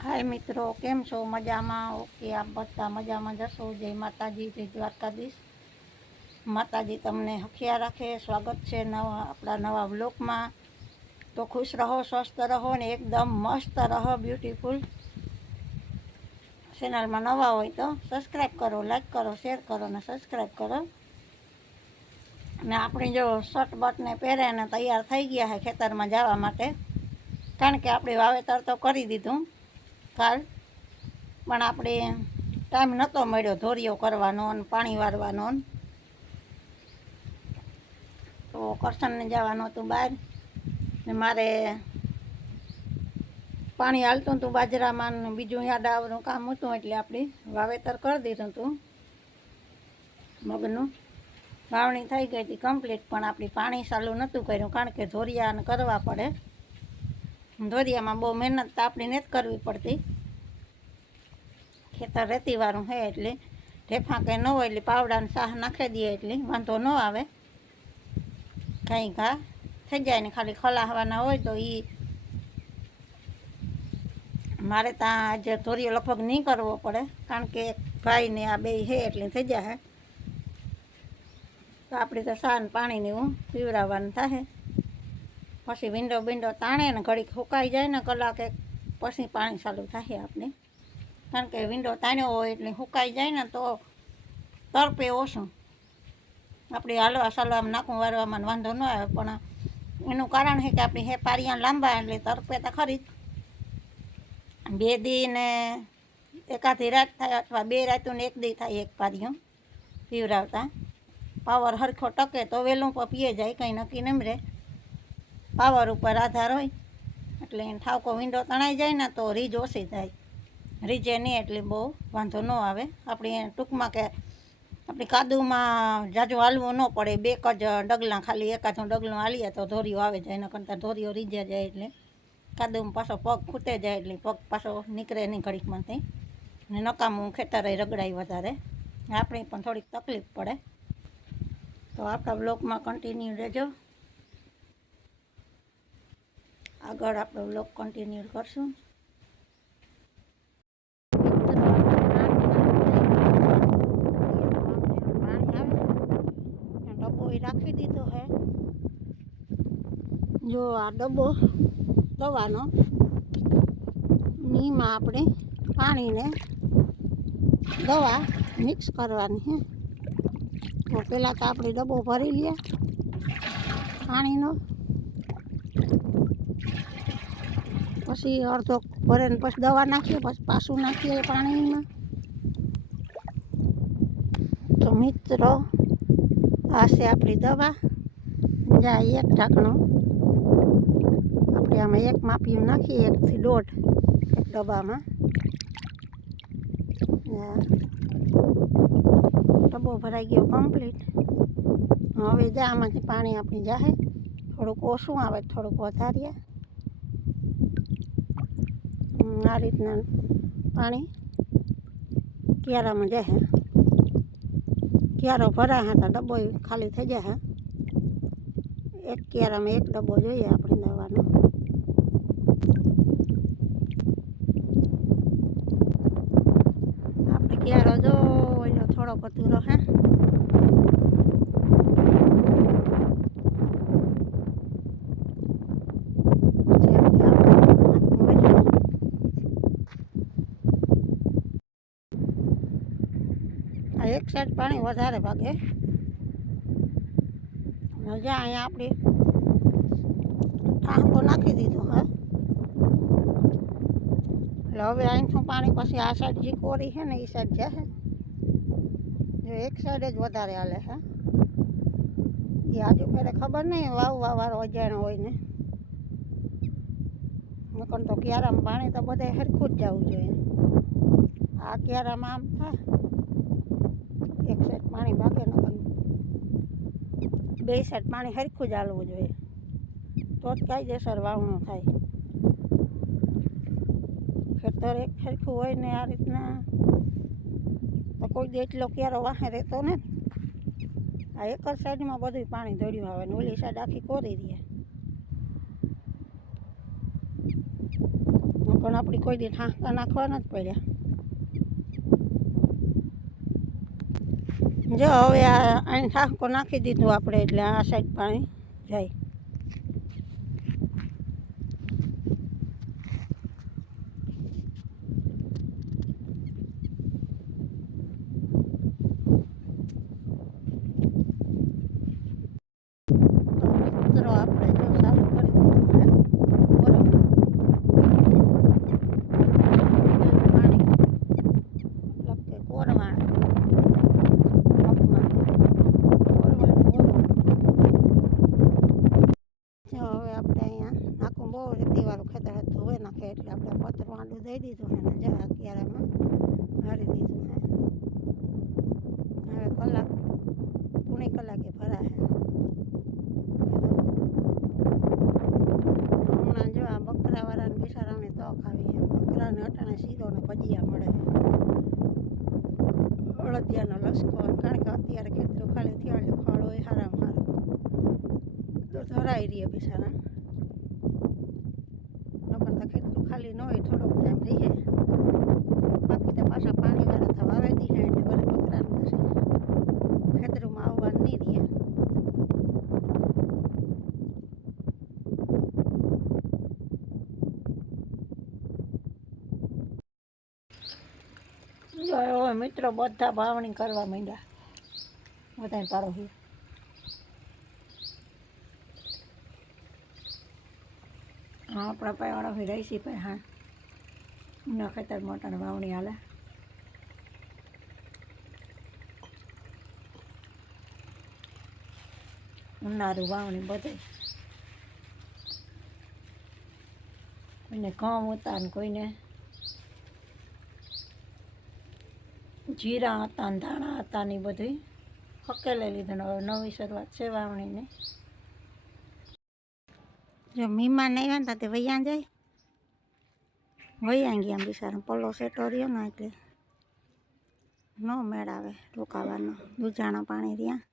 हाय मित्रों, केम छो? मजामां? ओके, आप बधा मजामां जशो। जय माताजी, जय द्वारकाधीश। माताजी तमने हखिया राखे। स्वागत है अपना नवा व्लॉग में। तो खुश रहो, स्वस्थ रहो ने एकदम मस्त रहो, ब्यूटीफुल। चेनल में नवा हो तो सब्सक्राइब करो, लाइक करो, शेर करो ने सब्सक्राइब करो। ने अपनी जो शर्ट बट ने पहरे ने तैयार थई गया है खेतर में जवा माटे, कारण के आपणे वावेतर तो करी दीधुं काल, पण આપણે ટાઈમ નહોતો મળ્યો ધોરિયો કરવાનો અને પાણી વારવાનો, તો કરશનને જવાનું હતું બહાર ને મારે પાણી હાલતું હતું બાજરામાં ને બીજું યાડાવાનું કામ હતું, એટલે આપણે વાવેતર કરી દીધું હતું મગનું. વાવણી થઈ ગઈ હતી કમ્પ્લીટ, પણ આપણે પાણી ચાલુ નહોતું કર્યું કારણ કે ધોરિયાને કરવા પડે. ધોરિયામાં બહુ મહેનત તો આપણી નથી કરવી પડતી, ખેતર રેતીવાળું છે એટલે ઢેફા કંઈ ન હોય એટલે પાવડાને સાહ નાખી દઈએ એટલે વાંધો ન આવે. કાંઈ ઘા થઈ જાય ને ખાલી ખલાહવાના હોય તો એ મારે ત્યાં આજે ધોરિયો લગભગ નહીં કરવો પડે, કારણ કે એક ભાઈને આ બે છે એટલે થઈ જાય. તો આપણે તો સાન પાણીને હું પીવડાવવાનું થાય, પછી વિંડો બિંડો તાણે ને ઘડીક સુકાઈ જાય ને કલાક એક પછી પાણી ચાલુ થાય આપણે, કારણ કે વિંડો તાણ્યો હોય એટલે સુકાઈ જાય ને તો તરપે ઓછું. આપણે હાલવા ચાલવામાં નાખું વારવામાં વાંધો ન આવે, પણ એનું કારણ છે કે આપણે હે પારિયા લાંબા એટલે તરપે તો ખરી જ. 2 દી ને એકાદી રાત થાય અથવા 2 રાતું ને 1 દી થાય એક પારિયું પીવડાવતા. પાવર હરખો ટકે તો વહેલું પણ પીએ જાય, કંઈ નક્કી નહીં રહે, પાવર ઉપર આધાર હોય. એટલે ઠાવકો વિંડો તણાઈ જાય ને તો રીજ ઓછી થાય, રીજે નહીં એટલે બહુ વાંધો ન આવે. આપણે ટૂંકમાં કે આપણે કાદુમાં જાજુ હાલવું ન પડે, 2 જ ડગલાં ખાલી એકાદું ડગલું હાલીએ તો ધોરિયો આવે જાય, એના કરતાં ધોરિયો રીજે જાય એટલે કાદુમાં પાછો પગ ખૂટે જાય એટલે પગ પાછો નીકળે નહીં ઘડીકમાંથી, ને નકામું ખેતરે રગડાય વધારે, આપણે પણ થોડીક તકલીફ પડે. તો આપણા બ્લોગમાં કન્ટિન્યુ રહેજો, આગળ આપણો બ્લોગ કન્ટિન્યુ કરશું. ડબ્બો રાખી દીધો હે, જો આ ડબ્બો દવાનો, નીમાં આપણે પાણીને દવા મિક્સ કરવાની છે. તો પહેલાં તો આપણે ડબ્બો ભરી લઈએ પાણીનો, પછી અડધો ભરે ને પછી દવા નાખીએ, પછી પાછું નાખીએ પાણીમાં. તો મિત્રો આ છે આપણી દવા. જ્યાં 1 ઢાંકણું આપણે આમાં 1 માપીયું નાખીએ, 1 થી 1.5 એક ડબ્બામાં. ડબ્બો ભરાઈ ગયો કમ્પ્લીટ. હવે જા આમાંથી પાણી આપણી જાહે, થોડુંક ઓછું આવે થોડુંક વધારીએ. આ રીતના પાણી ક્યારામાં જાય, ક્યારો ભરાય તો ડબ્બો ખાલી થઈ જાય. 1 ક્યારામાં 1 ડબ્બો જોઈએ આપણે દવાનો. આપણે ક્યારો જો એનો થોડોક અધૂરો હે. એક સાઈડ પાણી વધારે ભાગે, જ્યાં અહીંયા આપણે ટાંકો નાખી દીધું હે, એટલે હવે અહીંથી પાણી પછી આ સાઈડ જે કોરી છે ને એ સાઈડ જશે. જો એક સાઈડ જ વધારે હાલે છે, એ આજુ ફેરે ખબર નહીં વાવવાવાળો અજાણ્યો હોય ને, નકર તો ક્યારામાં પાણી તો બધે સરખું જ જવું જોઈએ. આ ક્યારામાં આમ થાય, એક સાઈડ પાણી ભાગે, નકર 2 સાઈડ પાણી સરખું જ હાલવું જોઈએ, તો જ કાયદેસર વાવણું થાય. ખેતર એક સરખું હોય ને આ રીતના તો કોઈ દે એટલો ક્યારો વાહે રહેતો ને. આ એક જ સાઈડમાં બધું પાણી ધોડ્યું આવે ને ઓલી સાઈડ આખી કોરી રહે, પણ આપણી કોઈ દી ઠાંકા નાખવાના જ પડ્યા. જો હવે અહીં ઠાંકો નાખી દીધું આપણે એટલે આ સાઈડ પાણી જાય. મિત્રો આપણે જો ચાલુ કરી દીધું છે બરોબર પાણી મતલબ કે કોરવાણ પગમાં જો હવે આપણે અહીંયા નાખું બહુ રેતીવાળું ખેતર ધોવે નાખે એટલે આપણે પતરું આંડું દઈ દીધું છે ને જા ક્યારેમાં ભરી દીધું છે. હવે કલાક પૂણી કલાકે ભરાશે. હમણાં જો આ બકરાવાળાને બિચારાને તક આવી છે. બકરાને અટાણે શીરો ને ભજીયા મળે છે, અળદિયાનો લસકો, કારણ કે અત્યારે ખેતરો ખાલી થયા એટલે ખડ હોય સારામાં સારું તો ધરાઈ રહીએ બિચારા. નકર તો ખેતરું ખાલી ન હોય થોડોક ટાઈમ રહીએ, બાકી તો પાછા પાણીવાળા થવા આવે દીધા એટલે વરે બકરાને પછી ખેતરોમાં આવવાનું નહીં રહીએ. હવે મિત્રો બધા વાવણી કરવા માંડ્યા, બધા પાડોશી. હા આપણા પાસે વાળો રહી છે ભાઈ. હા ઉના ખેતર મોટાને વાવણી હાલે. ઉનાળું વાવણી બધે, કોઈને ઘઉં હતા ને કોઈને જીરા હતા ને ધાણા હતા ને બધું હકેલી લીધું. હવે નવી શરૂઆત છે વાવણીની. જો મહેમાન આવ્યા ને તે વૈયા જાય, વૈયા ગયા બિચારા પલ્લો સેટો રહ્યો ને એટલે ન મેળ આવે રોકાવાનો. દૂધાણા પાણી રહ્યા